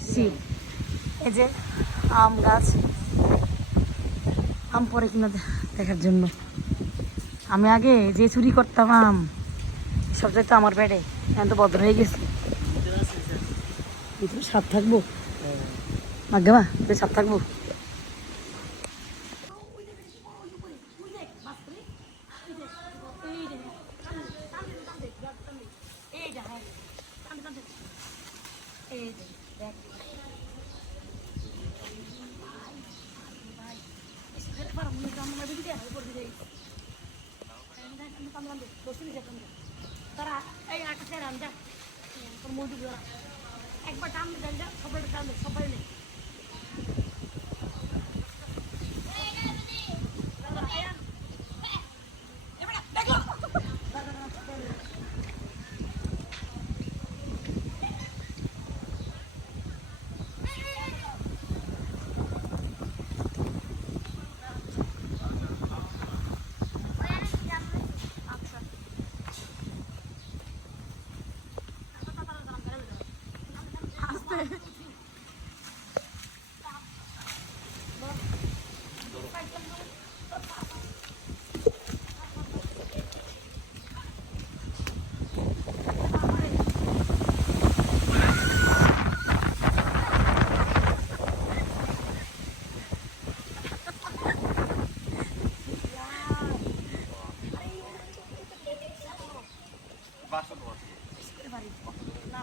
আসছি এই যে আম গাছ আম পরে কিনা দেখার জন্য আমি আগে যে চুরি করতাম আম সব তো আমার পেটে এখন তো বদল হয়ে গেছে সাপ থাকব মাগে মা ভিতরে সাপ থাকব তারা এই ছেড়ে আন যা মুরগি একবার টান দেন যা সবাই টান সবাই নেই না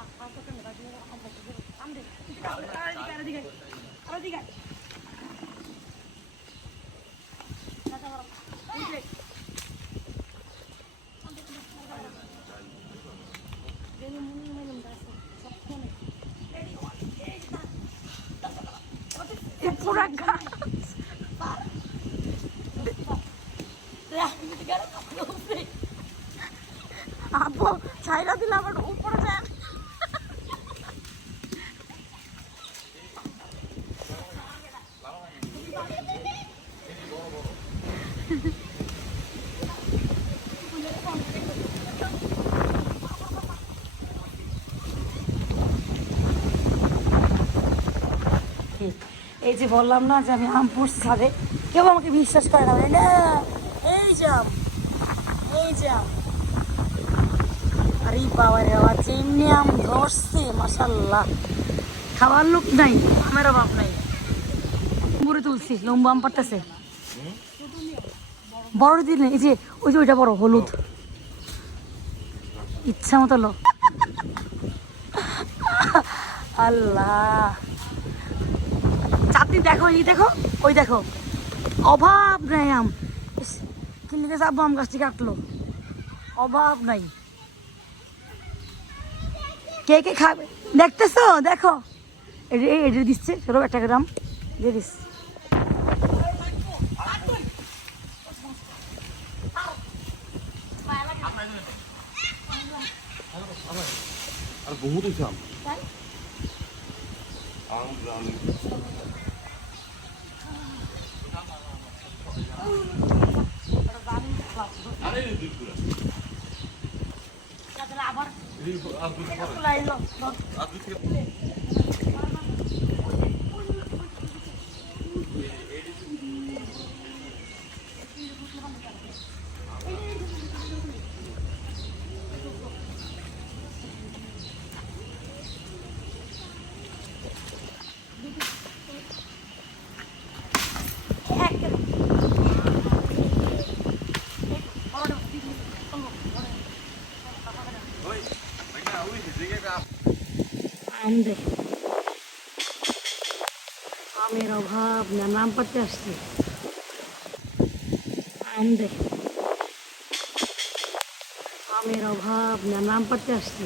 আর তো ছাইরা দিলে আবার উপরে যায়। এই যে বললাম না যে আমি আম পড়ছি ছাদে কেউ আমাকে বিশ্বাস করে না এই যে এই যে আরে বাবা বাবা যেমনি আম ধরছে মাসাল্লাহ খাওয়ার লোক নাই, আমের অভাব নাই। মুড়ে তুলছি, লম্বা আম পারতেছে বড় দিন এই যে, ওই যে ওইটা বড়, হলুদ। ইচ্ছা মতো লো। আল্লাহ। চাটনি দেখো, এই দেখো, ওই দেখো। অভাব নাই আম। কিনলে যাব আম গাছটি কাটলো। অভাব নাই। কে কে খাবে? দেখতেছো? দেখো। এটা দিচ্ছে। চলো একটা গ্রাম দিয়ে দিস। আর বহুত আম। আরে দুধ পুরা আবার আর দুধ পরে লাইলো আর দুধ থেকে ওই ভাইয়া ওই দিকে কা আম দে আমের অভাব না নাম পড়তে আসছে আম দে আমের অভাব না নাম পড়তে আসছে